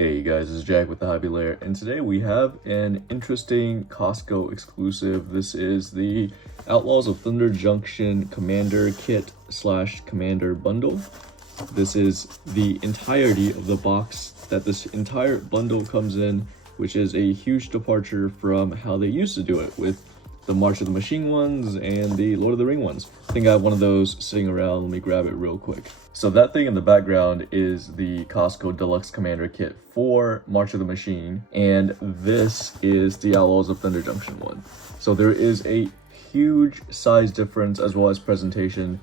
Hey guys, this is Jack with the Hobby Lair, and today we have an interesting Costco exclusive. This is the Outlaws of Thunder Junction Commander Kit / Commander Bundle. This is the entirety of the box that this entire bundle comes in, which is a huge departure from how they used to do it with the March of the Machine ones and the Lord of the Ring ones. I think I have one of those sitting around. Let me grab it real quick. So that thing in the background is the Costco Deluxe Commander Kit for March of the Machine, and this is the Outlaws of Thunder Junction one. So there is a huge size difference as well as presentation.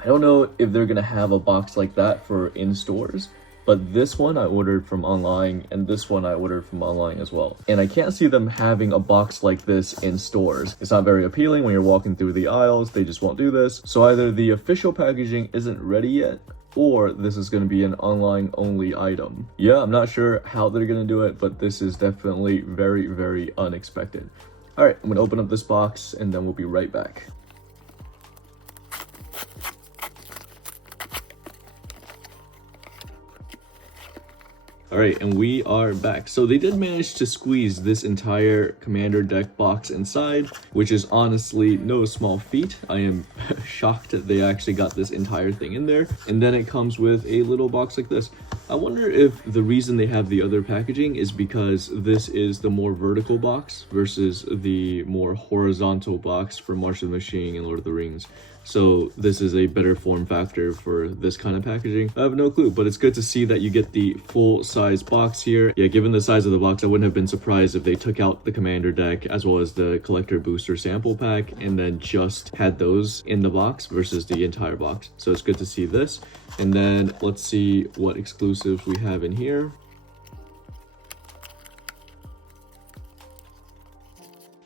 I don't know if they're gonna have a box like that for in stores, but this one I ordered from online, and this one I ordered from online as well. And I can't see them having a box like this in stores. It's not very appealing when you're walking through the aisles. They just won't do this. So either the official packaging isn't ready yet, or this is going to be an online only item. Yeah, I'm not sure how they're going to do it, but this is definitely very, very unexpected. All right, I'm going to open up this box and then we'll be right back. All right, and we are back. So they did manage to squeeze this entire commander deck box inside, which is honestly no small feat. I am shocked that they actually got this entire thing in there. And then it comes with a little box like this. I wonder if the reason they have the other packaging is because this is the more vertical box versus the more horizontal box for March of the Machine and Lord of the Rings. So this is a better form factor for this kind of packaging. I have no clue, but it's good to see that you get the full size box here. Yeah, given the size of the box, I wouldn't have been surprised if they took out the commander deck as well as the collector booster sample pack and then just had those in the box versus the entire box. So it's good to see this. And then let's see what exclusives we have in here.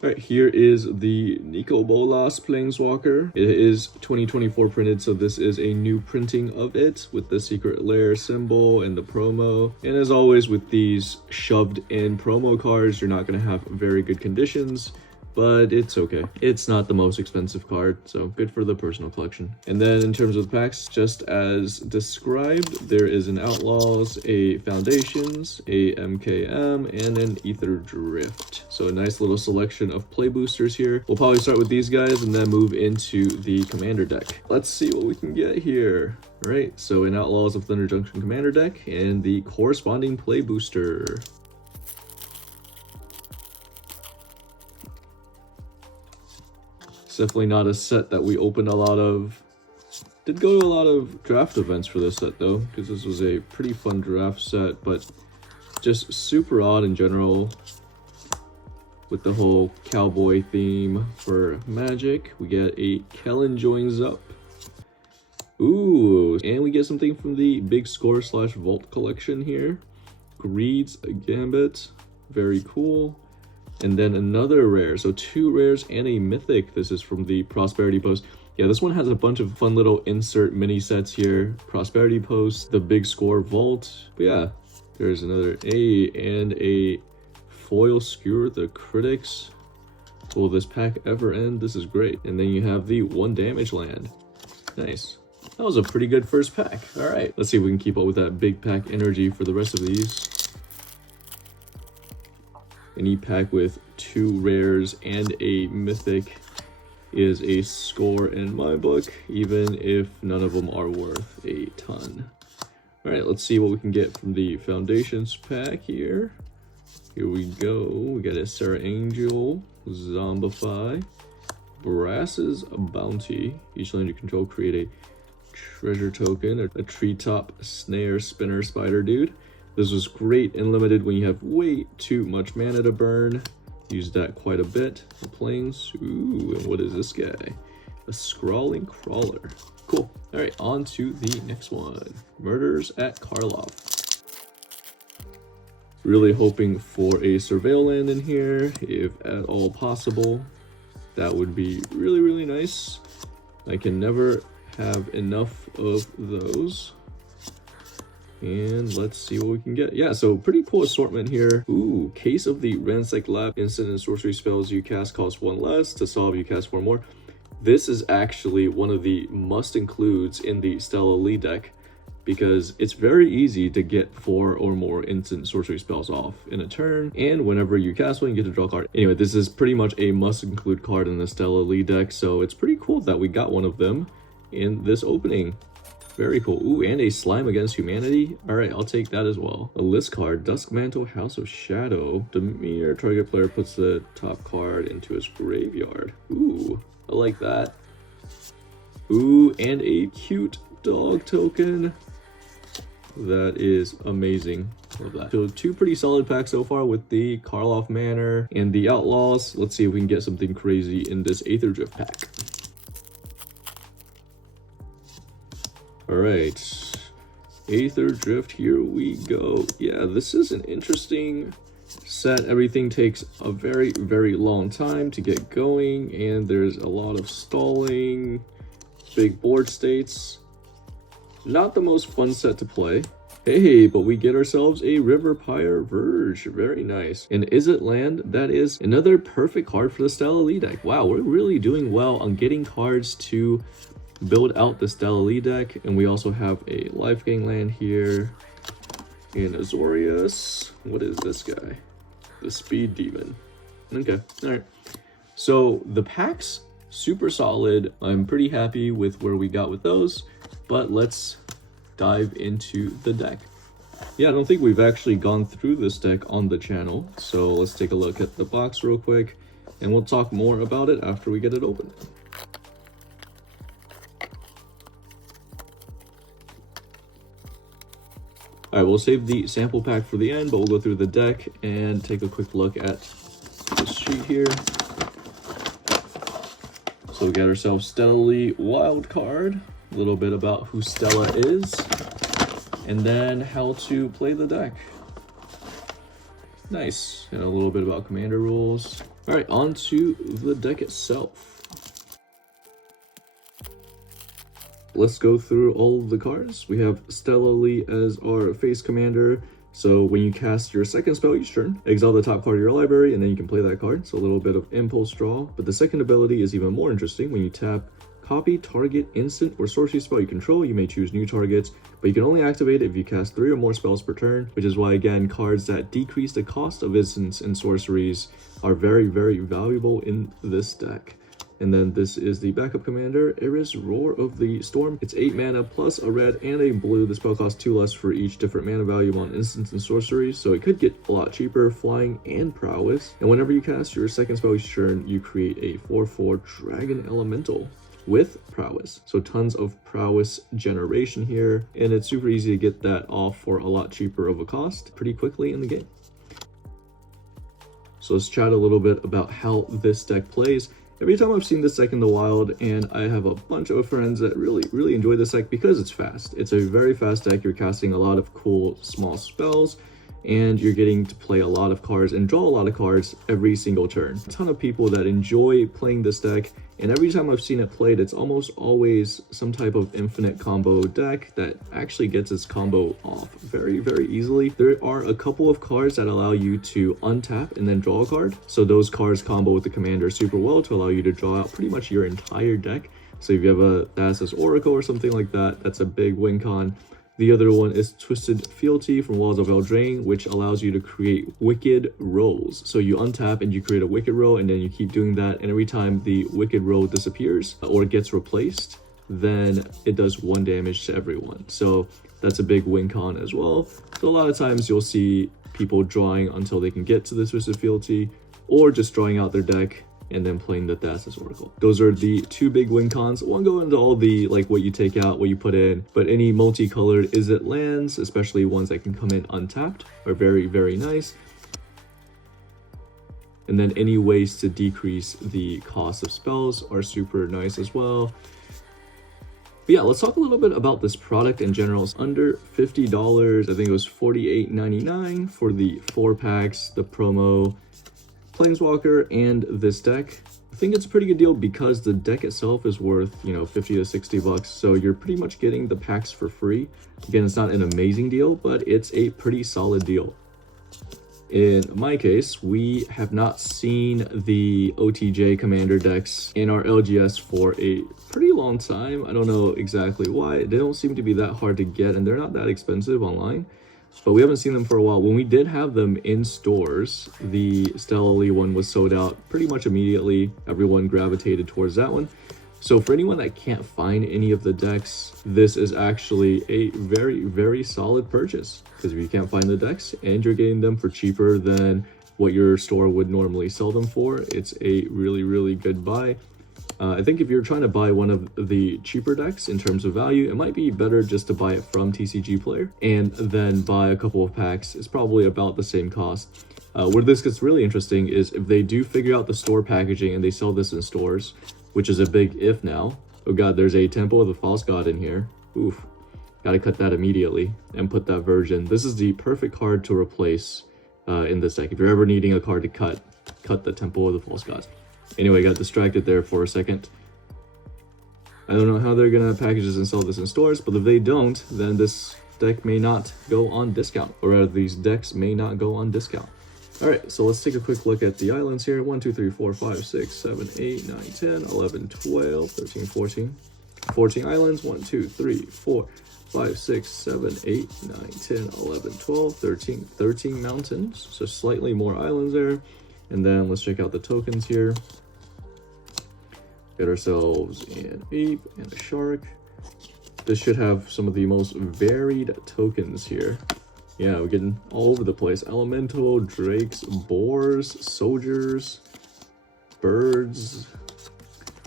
All right, here is the Nico Bolas Planeswalker. It is 2024 printed, so this is a new printing of it with the Secret Lair symbol and the promo. And as always with these shoved in promo cards, you're not gonna have very good conditions, but it's okay. It's not the most expensive card, so good for the personal collection. And then in terms of packs, just as described, there is an Outlaws, a Foundations, a MKM, and an Ether Drift. So a nice little selection of play boosters here. We'll probably start with these guys and then move into the Commander deck. Let's see what we can get here. All right, so an Outlaws of Thunder Junction Commander deck and the corresponding play booster. Definitely not a set that we opened a lot of. Did go to a lot of draft events for this set though, because this was a pretty fun draft set, but just super odd in general with the whole cowboy theme for Magic. We get a Kellen Joins Up. Ooh, and we get something from the Big Score / Vault collection here. Greed's Gambit, very cool. And then another rare, so 2 rares and a mythic. This is from the Prosperity Post. Yeah, this one has a bunch of fun little insert mini sets here. Prosperity Post, the Big Score Vault. But yeah, there's another A and a foil Skewer the Critics. Will this pack ever end? This is great. And then you have the 1 damage land. Nice. That was a pretty good first pack. All right, let's see if we can keep up with that big pack energy for the rest of these. Any pack with 2 rares and a mythic is a score in my book, even if none of them are worth a ton. All right, let's see what we can get from the Foundations pack here. Here we go. We got a Sarah Angel, Zombify, Brass's Bounty. Each land you control create a treasure token, a treetop snare spinner spider dude. This was great and limited when you have way too much mana to burn. Used that quite a bit. The planes. Ooh, and what is this guy? A Scrawling Crawler. Cool. All right, on to the next one. Murders at Karloff. Really hoping for a Surveil land in here, if at all possible. That would be really, really nice. I can never have enough of those. And let's see what we can get. Yeah, so pretty cool assortment here. Ooh, Case of the Ransack Lab. Instant and sorcery spells you cast cost 1 less. To solve, you cast 4 more. This is actually one of the must includes in the Stella Lee deck. because it's very easy to get 4 or more instant sorcery spells off in a turn, and whenever you cast one, you get to draw a card. Anyway, this is pretty much a must-include card in the Stella Lee deck, so it's pretty cool that we got one of them in this opening. Very cool. Ooh, and a Slime Against Humanity. Alright, I'll take that as well. A list card, Duskmantle, House of Shadow. Demir, target player puts the top card into his graveyard. Ooh, I like that. Ooh, and a cute dog token. That is amazing. Love that. So 2 pretty solid packs so far with the Karloff Manor and the Outlaws. Let's see if we can get something crazy in this Aether Drift pack. Alright, Aether Drift, here we go. Yeah, this is an interesting set. Everything takes a very, very long time to get going, and there's a lot of stalling, big board states. Not the most fun set to play. Hey, but we get ourselves a River Pyre Verge. Very nice. And is it land? That is another perfect card for the Stella Lee deck. Wow, we're really doing well on getting cards to build out the Stella Lee deck. And we also have a Life Gain land here in Azorius. What is this guy? The Speed Demon. Okay, all right. So the packs, super solid. I'm pretty happy with where we got with those, but let's dive into the deck. Yeah, I don't think we've actually gone through this deck on the channel, so let's take a look at the box real quick, and we'll talk more about it after we get it open. Alright, we'll save the sample pack for the end, but we'll go through the deck and take a quick look at this sheet here. So we got ourselves Stella Lee wild card, a little bit about who Stella is, and then how to play the deck. Nice, and a little bit about commander rules. Alright, on to the deck itself. Let's go through all of the cards. We have Stella Lee as our face commander. So when you cast your second spell each turn, exile the top card of your library, and then you can play that card. So a little bit of impulse draw. But the second ability is even more interesting. When you tap copy target instant or sorcery spell you control, you may choose new targets, but you can only activate it if you cast 3 or more spells per turn, which is why, again, cards that decrease the cost of instants and sorceries are very, very valuable in this deck. And then this is the backup commander, Eris, Roar of the Storm. It's 8 mana plus a red and a blue. The spell costs 2 less for each different mana value on instants and sorceries, so it could get a lot cheaper, flying and prowess. And whenever you cast your second spell each turn, you create a 4/4 Dragon Elemental with prowess. So tons of prowess generation here, and it's super easy to get that off for a lot cheaper of a cost pretty quickly in the game. So let's chat a little bit about how this deck plays. Every time I've seen this deck in the wild, and I have a bunch of friends that really enjoy this deck because it's fast. It's a very fast deck. You're casting a lot of cool small spells, and you're getting to play a lot of cards and draw a lot of cards every single turn. A ton of people that enjoy playing this deck, and every time I've seen it played, it's almost always some type of infinite combo deck that actually gets its combo off very easily. There are a couple of cards that allow you to untap and then draw a card. So those cards combo with the commander super well to allow you to draw out pretty much your entire deck. So if you have a Thassa's Oracle or something like that, that's a big win con. The other one is Twisted Fealty from Walls of Eldraine, which allows you to create Wicked Rolls. So you untap and you create a Wicked Roll, and then you keep doing that, and every time the Wicked Roll disappears or gets replaced, then it does 1 damage to everyone. So that's a big win con as well. So a lot of times you'll see people drawing until they can get to the Twisted Fealty, or just drawing out their deck and then playing the Thassa's Oracle. Those are the 2 big win cons. I won't go into all the, like, what you take out, what you put in, but any multicolored is it lands, especially ones that can come in untapped, are very nice. And then any ways to decrease the cost of spells are super nice as well. But yeah, let's talk a little bit about this product in general. It's under $50. I think it was $48.99 for the 4 packs, the promo, Planeswalker, and this deck. I think it's a pretty good deal because the deck itself is worth, you know, 50 to 60 bucks. So you're pretty much getting the packs for free. Again, it's not an amazing deal, but it's a pretty solid deal. In my case, we have not seen the OTJ Commander decks in our LGS for a pretty long time. I don't know exactly why. They don't seem to be that hard to get, and they're not that expensive online. But we haven't seen them for a while. When we did have them in stores, the Stella Lee one was sold out pretty much immediately. Everyone gravitated towards that one. So for anyone that can't find any of the decks, this is actually a very, very solid purchase. Because if you can't find the decks and you're getting them for cheaper than what your store would normally sell them for, it's a really, really good buy. I think if you're trying to buy one of the cheaper decks in terms of value, it might be better just to buy it from TCG Player and then buy a couple of packs. It's probably about the same cost. Where this gets really interesting is if they do figure out the store packaging and they sell this in stores, which is a big if now. Oh god, there's a Temple of the False God in here. Oof. Gotta cut that immediately and put that version. This is the perfect card to replace in this deck. If you're ever needing a card to cut the Temple of the False Gods. Anyway, got distracted there for a second. I don't know how they're gonna package this and sell this in stores, but if they don't, then this deck may not go on discount. Or rather, these decks may not go on discount. Alright, so let's take a quick look at the islands here. 1, 2, 3, 4, 5, 6, 7, 8, 9, 10, 11, 12, 13, 14. 14 islands. 1, 2, 3, 4, 5, 6, 7, 8, 9, 10, 11, 12, 13. 13 mountains. So slightly more islands there. And then let's check out the tokens here. Get ourselves an ape and a shark. This should have some of the most varied tokens here. Yeah, we're getting all over the place. Elemental, drakes, boars, soldiers, birds.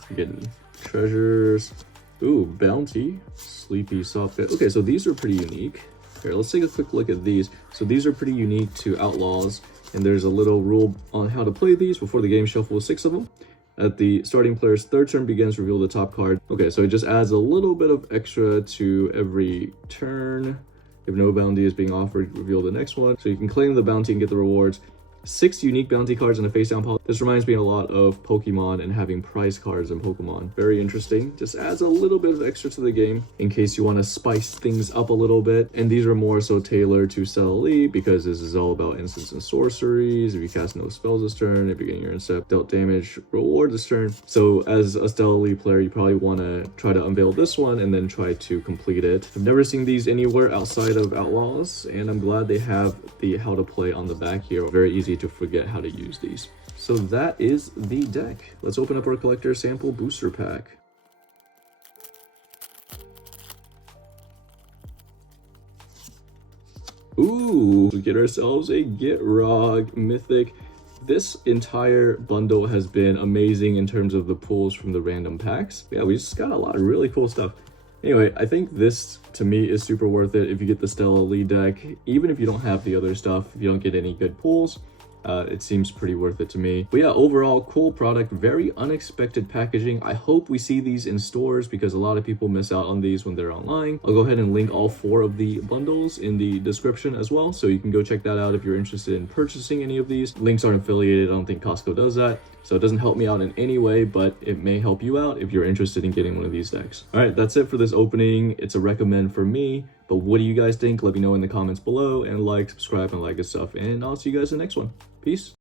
We're getting treasures. Ooh, bounty, sleepy, soft bit. Okay, so these are pretty unique. Here, let's take a quick look at these. So these are pretty unique to Outlaws, and there's a little rule on how to play these before the game shuffles 6 of them. At the starting player's third turn begins, reveal the top card. Okay, so it just adds a little bit of extra to every turn. If no bounty is being offered, reveal the next one. So you can claim the bounty and get the rewards. 6 unique bounty cards in a face down pile. This reminds me a lot of Pokemon and having prize cards in Pokemon. Very interesting. Just adds a little bit of extra to the game in case you want to spice things up a little bit. And these are more so tailored to Stella Lee because this is all about instants and sorceries. If you cast no spells this turn, if you're getting your instep dealt damage, reward this turn. So as a Stella Lee player, you probably want to try to unveil this one and then try to complete it. I've never seen these anywhere outside of Outlaws, and I'm glad they have the how to play on the back here. Very easy to forget how to use these. So that is the deck. Let's open up our collector sample booster pack. Ooh, we get ourselves a Gitrog Mythic. This entire bundle has been amazing in terms of the pulls from the random packs. Yeah, we just got a lot of really cool stuff. Anyway, I think this, to me, is super worth it if you get the Stella Lee deck. Even if you don't have the other stuff, if you don't get any good pulls, it seems pretty worth it to me. But yeah, overall, cool product, very unexpected packaging. I hope we see these in stores because a lot of people miss out on these when they're online. I'll go ahead and link all 4 of the bundles in the description as well, so you can go check that out if you're interested in purchasing any of these. Links aren't affiliated. I don't think Costco does that. So it doesn't help me out in any way, but it may help you out if you're interested in getting one of these decks. All right, that's it for this opening. It's a recommend for me, but what do you guys think? Let me know in the comments below, and like, subscribe, and like this stuff, and I'll see you guys in the next one. Peace.